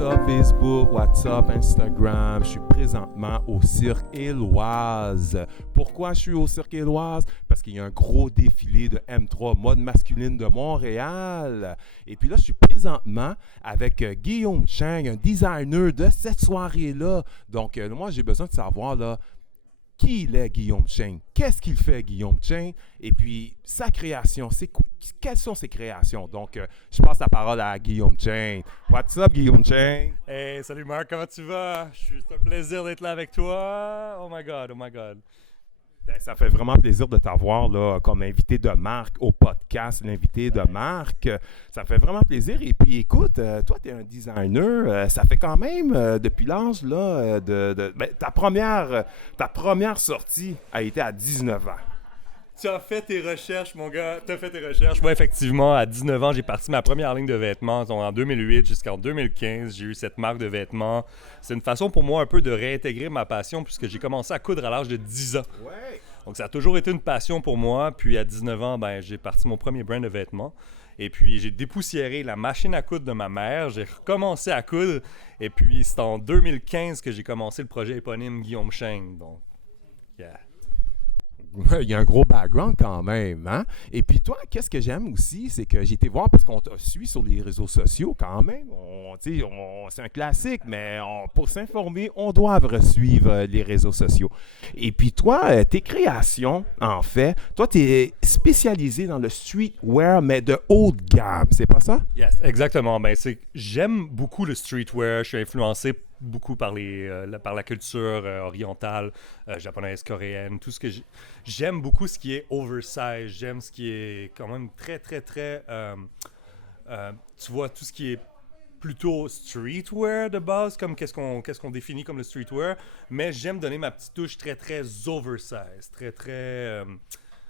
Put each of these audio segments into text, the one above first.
up Facebook, what's up Instagram? Je suis présentement au Cirque Éloise. Pourquoi je suis au Cirque Éloise? Parce qu'il y a un gros défilé de M3 mode masculine de Montréal. Et puis là, je suis présentement avec Guillaume Cheng, un designer de cette soirée-là. Donc, moi, j'ai besoin de savoir là, qui il est Guillaume Cheng, qu'est-ce qu'il fait Guillaume Cheng, et puis sa création, quelles sont ses créations. Donc, je passe la parole à Guillaume Cheng. What's up Guillaume Cheng? Hey, salut Marc, comment tu vas? C'est un plaisir d'être là avec toi. Oh my God, oh my God. Ben, ça fait vraiment plaisir de t'avoir là, comme invité de marque au podcast, l'invité de marque. Ça fait vraiment plaisir. Et puis, écoute, toi, tu es un designer. Ça fait quand même, depuis l'âge, là, ta première sortie a été à 19 ans. Tu as fait tes recherches, mon gars. Tu as fait tes recherches. Moi, effectivement, à 19 ans, j'ai parti ma première ligne de vêtements. Donc, en 2008 jusqu'en 2015, j'ai eu cette marque de vêtements. C'est une façon pour moi un peu de réintégrer ma passion puisque j'ai commencé à coudre à l'âge de 10 ans. Ouais. Donc, ça a toujours été une passion pour moi. Puis, à 19 ans, j'ai parti mon premier brand de vêtements. Et puis, j'ai dépoussiéré la machine à coudre de ma mère. J'ai recommencé à coudre. Et puis, c'est en 2015 que j'ai commencé le projet éponyme Guillaume Cheng. Donc, yeah. Il y a un gros background quand même, hein? Et puis toi, qu'est-ce que j'aime aussi, c'est que j'ai été voir, parce qu'on te suit sur les réseaux sociaux quand même, c'est un classique, mais pour s'informer, on doit suivre les réseaux sociaux. Et puis toi, tes créations, en fait, toi, tu es spécialisé dans le streetwear, mais de haute gamme, c'est pas ça? Yes, exactement. J'aime beaucoup le streetwear. Je suis influencé beaucoup par la culture orientale, japonaise, coréenne, tout ce que j'aime beaucoup ce qui est oversize. J'aime ce qui est quand même très, très, très... tu vois, tout ce qui est plutôt streetwear de base, comme qu'est-ce qu'on définit comme le streetwear, mais j'aime donner ma petite touche très, très oversize, très, très...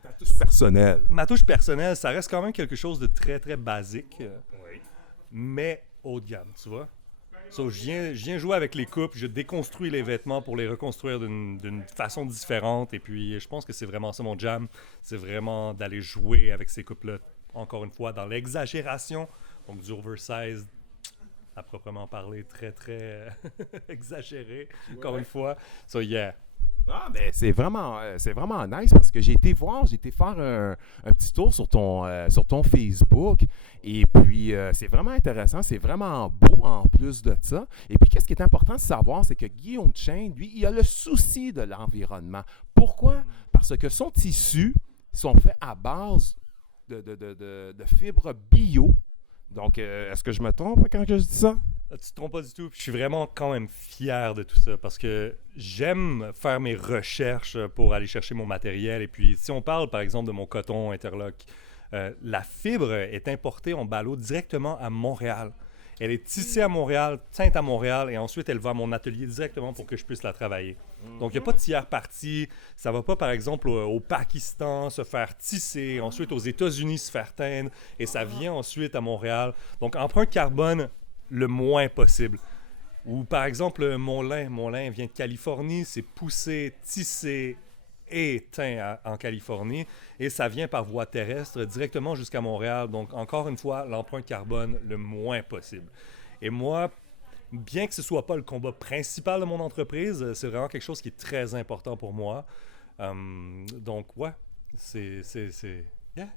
Ta touche personnelle. Ma touche personnelle, ça reste quand même quelque chose de très, très basique, Oui. mais haut de gamme, tu vois? So, je viens jouer avec les coupes, je déconstruis les vêtements pour les reconstruire d'une façon différente. Et puis, je pense que c'est vraiment ça mon jam. C'est vraiment d'aller jouer avec ces coupes-là, encore une fois, dans l'exagération. Donc, du oversize, à proprement parler, très, très exagéré, encore une fois. So, yeah. Ah, ben c'est vraiment nice parce que j'ai été faire un petit tour sur ton Facebook et puis c'est vraiment intéressant, c'est vraiment beau en plus de ça. Et puis qu'est-ce qui est important de savoir, c'est que Guillaume Cheng, lui, il a le souci de l'environnement. Pourquoi? Parce que son tissu sont faits à base de fibres bio. Donc, est-ce que je me trompe quand je dis ça? Tu te trompes pas du tout. Je suis vraiment quand même fier de tout ça parce que j'aime faire mes recherches pour aller chercher mon matériel. Et puis, si on parle par exemple de mon coton Interlock, la fibre est importée en ballot directement à Montréal. Elle est tissée à Montréal, teinte à Montréal et ensuite elle va à mon atelier directement pour que je puisse la travailler. Donc, il n'y a pas de tiers partie. Ça ne va pas, par exemple, au Pakistan se faire tisser, ensuite aux États-Unis se faire teindre et ça vient ensuite à Montréal. Donc, empreinte carbone le moins possible. Ou par exemple, mon lin vient de Californie, c'est poussé, tissé et teint en Californie et ça vient par voie terrestre directement jusqu'à Montréal. Donc encore une fois, l'empreinte carbone le moins possible. Et moi, bien que ce soit pas le combat principal de mon entreprise, c'est vraiment quelque chose qui est très important pour moi. Donc ouais, c'est yeah.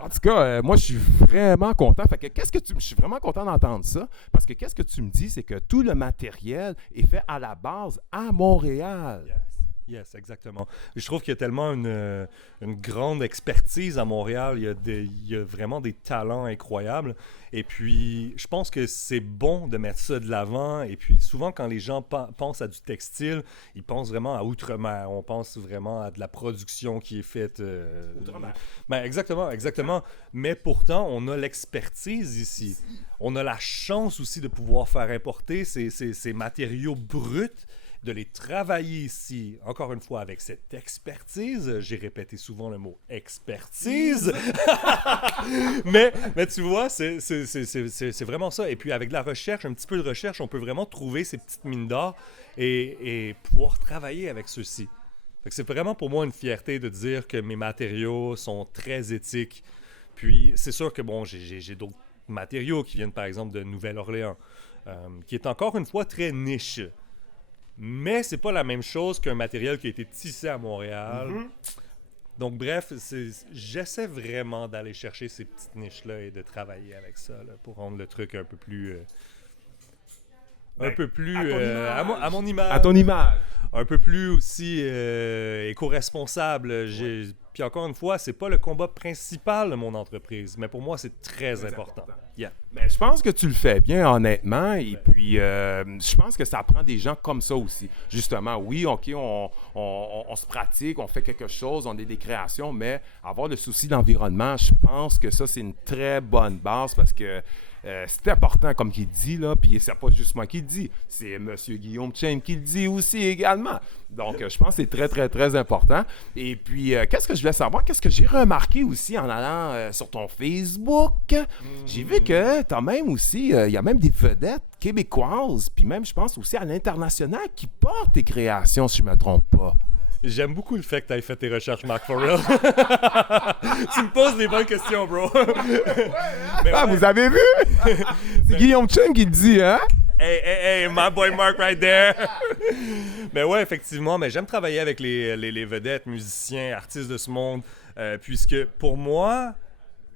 En tout cas, moi, je suis vraiment content. Fait que, je suis vraiment content d'entendre ça. Parce que qu'est-ce que tu me dis, c'est que tout le matériel est fait à la base à Montréal. Yes, exactement. Je trouve qu'il y a tellement une grande expertise à Montréal. Il y a vraiment des talents incroyables. Et puis, je pense que c'est bon de mettre ça de l'avant. Et puis, souvent, quand les gens pensent à du textile, ils pensent vraiment à Outre-mer. On pense vraiment à de la production qui est faite... Outre-mer. Exactement. Mais pourtant, on a l'expertise ici. On a la chance aussi de pouvoir faire importer ces matériaux bruts, de les travailler ici, encore une fois, avec cette expertise. J'ai répété souvent le mot expertise. mais tu vois, c'est vraiment ça. Et puis, avec de la recherche, un petit peu de recherche, on peut vraiment trouver ces petites mines d'or et pouvoir travailler avec ceux-ci. Fait que c'est vraiment pour moi une fierté de dire que mes matériaux sont très éthiques. Puis, c'est sûr que, bon, j'ai d'autres matériaux qui viennent, par exemple, de Nouvelle-Orléans. qui est encore une fois très niche. Mais c'est pas la même chose qu'un matériel qui a été tissé à Montréal. Donc bref, j'essaie vraiment d'aller chercher ces petites niches-là et de travailler avec ça là, pour rendre le truc un peu plus... à mon image. À ton image. Un peu plus aussi éco-responsable. Puis encore une fois, c'est pas le combat principal de mon entreprise, mais pour moi, c'est très important. Yeah. Ben, je pense que tu le fais bien, honnêtement. Et puis, je pense que ça prend des gens comme ça aussi. Justement, oui, OK, on se pratique, on fait quelque chose, on a des créations, mais avoir le souci d'environnement, je pense que ça, c'est une très bonne base parce que c'est important, comme il dit, là, puis c'est pas juste moi qui le dis, c'est M. Guillaume Chain qui le dit aussi également. Donc, je pense que c'est très, très, très important. Et puis, qu'est-ce que je voulais savoir? Qu'est-ce que j'ai remarqué aussi en allant sur ton Facebook? J'ai vu que tu as même aussi, il y a même des vedettes québécoises, puis même, je pense aussi à l'international, qui portent tes créations, si je ne me trompe pas. J'aime beaucoup le fait que tu aies fait tes recherches, Marc, for real. Tu me poses des bonnes questions, bro. Mais ouais. Vous avez vu? C'est Guillaume Chain qui le dit, hein? Hey, my boy Mark right there. Mais ouais, effectivement, mais j'aime travailler avec les vedettes, musiciens, artistes de ce monde, puisque pour moi,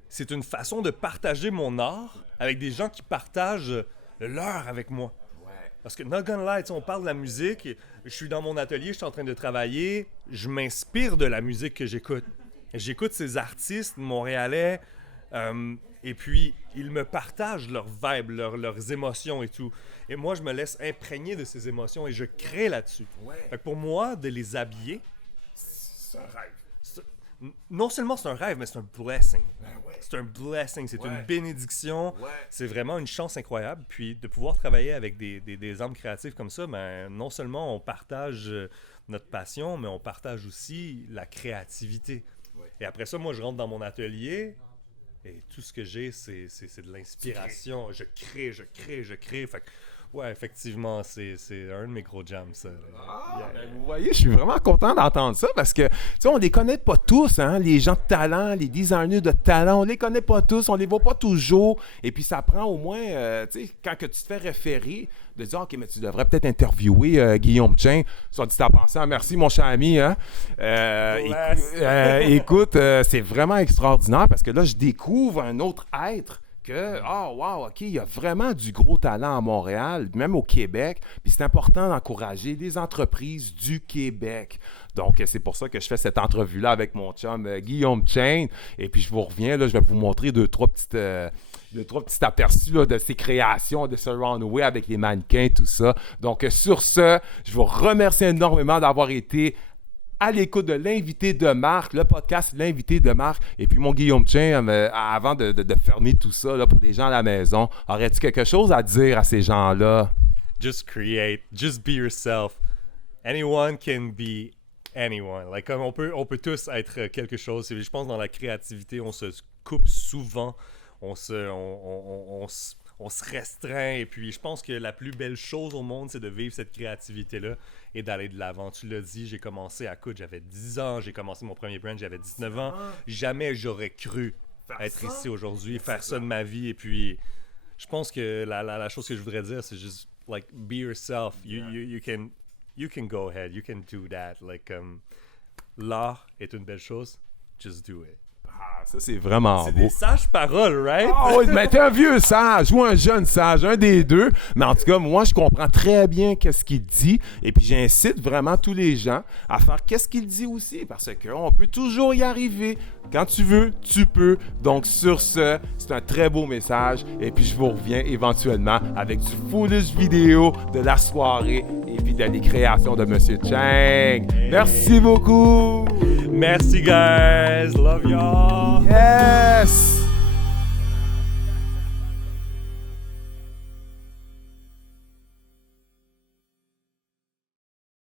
c'est une façon de partager mon art avec des gens qui partagent le leur avec moi. Parce que, not gonna lie, on parle de la musique, je suis dans mon atelier, je suis en train de travailler, je m'inspire de la musique que j'écoute. J'écoute ces artistes montréalais, et puis ils me partagent leurs vibes, leurs émotions et tout. Et moi, je me laisse imprégner de ces émotions et je crée là-dessus. Fait que pour moi, de les habiller, c'est un rêve. Non seulement c'est un rêve, mais c'est un blessing. C'est un blessing, c'est une bénédiction. C'est vraiment une chance incroyable. Puis de pouvoir travailler avec des âmes créatives comme ça, ben, non seulement on partage notre passion, mais on partage aussi la créativité. Et après ça, moi, je rentre dans mon atelier et tout ce que j'ai, c'est de l'inspiration. Je crée. Fait que, ouais, effectivement, c'est un de mes gros jams, ça. Ben, vous voyez, je suis vraiment content d'entendre ça parce que, tu sais, on les connaît pas tous, hein, les gens de talent, les designers de talent, on les connaît pas tous, on les voit pas toujours. Et puis, ça prend au moins, tu sais, quand que tu te fais référer, de dire, OK, mais tu devrais peut-être interviewer Guillaume Chain. Soit dit en passant, merci, mon cher ami. Hein. Écoute, c'est vraiment extraordinaire parce que là, je découvre un autre être que, wow, OK, il y a vraiment du gros talent à Montréal, même au Québec. Puis c'est important d'encourager les entreprises du Québec. Donc, c'est pour ça que je fais cette entrevue-là avec mon chum Guillaume Chain. Et puis, je vous reviens, là, je vais vous montrer deux, trois petits aperçus là, de ses créations, de ce runway avec les mannequins, tout ça. Donc, sur ce, je vous remercie énormément d'avoir été à l'écoute de l'invité de Marc, le podcast L'invité de Marc. Et puis mon Guillaume Chain, avant de fermer tout ça là, pour les gens à la maison, aurais-tu quelque chose à dire à ces gens-là? Just create, just be yourself. Anyone can be anyone. Like, comme on peut tous être quelque chose. Je pense dans la créativité, on se coupe souvent, on se restreint. Et puis, je pense que la plus belle chose au monde, c'est de vivre cette créativité-là et d'aller de l'avant. Tu l'as dit, j'ai commencé à coudre, j'avais 10 ans. J'ai commencé mon premier brand, j'avais 19 ans. Jamais j'aurais cru être ici aujourd'hui, faire ça de ma vie. Et puis, je pense que la chose que je voudrais dire, c'est juste, like, be yourself. You can go ahead, you can do that. Like, l'art est une belle chose, just do it. Ah, ça, c'est vraiment c'est beau. Des sages paroles, right? Ah oui, mais t'es un vieux sage ou un jeune sage, un des deux. Mais en tout cas, moi, je comprends très bien qu'est-ce qu'il dit. Et puis, j'incite vraiment tous les gens à faire qu'est-ce qu'il dit aussi. Parce qu'on peut toujours y arriver. Quand tu veux, tu peux. Donc, sur ce, c'est un très beau message. Et puis, je vous reviens éventuellement avec du foolish vidéo de la soirée et puis des créations de M. Chain. Merci beaucoup. Merci, guys. Love y'all.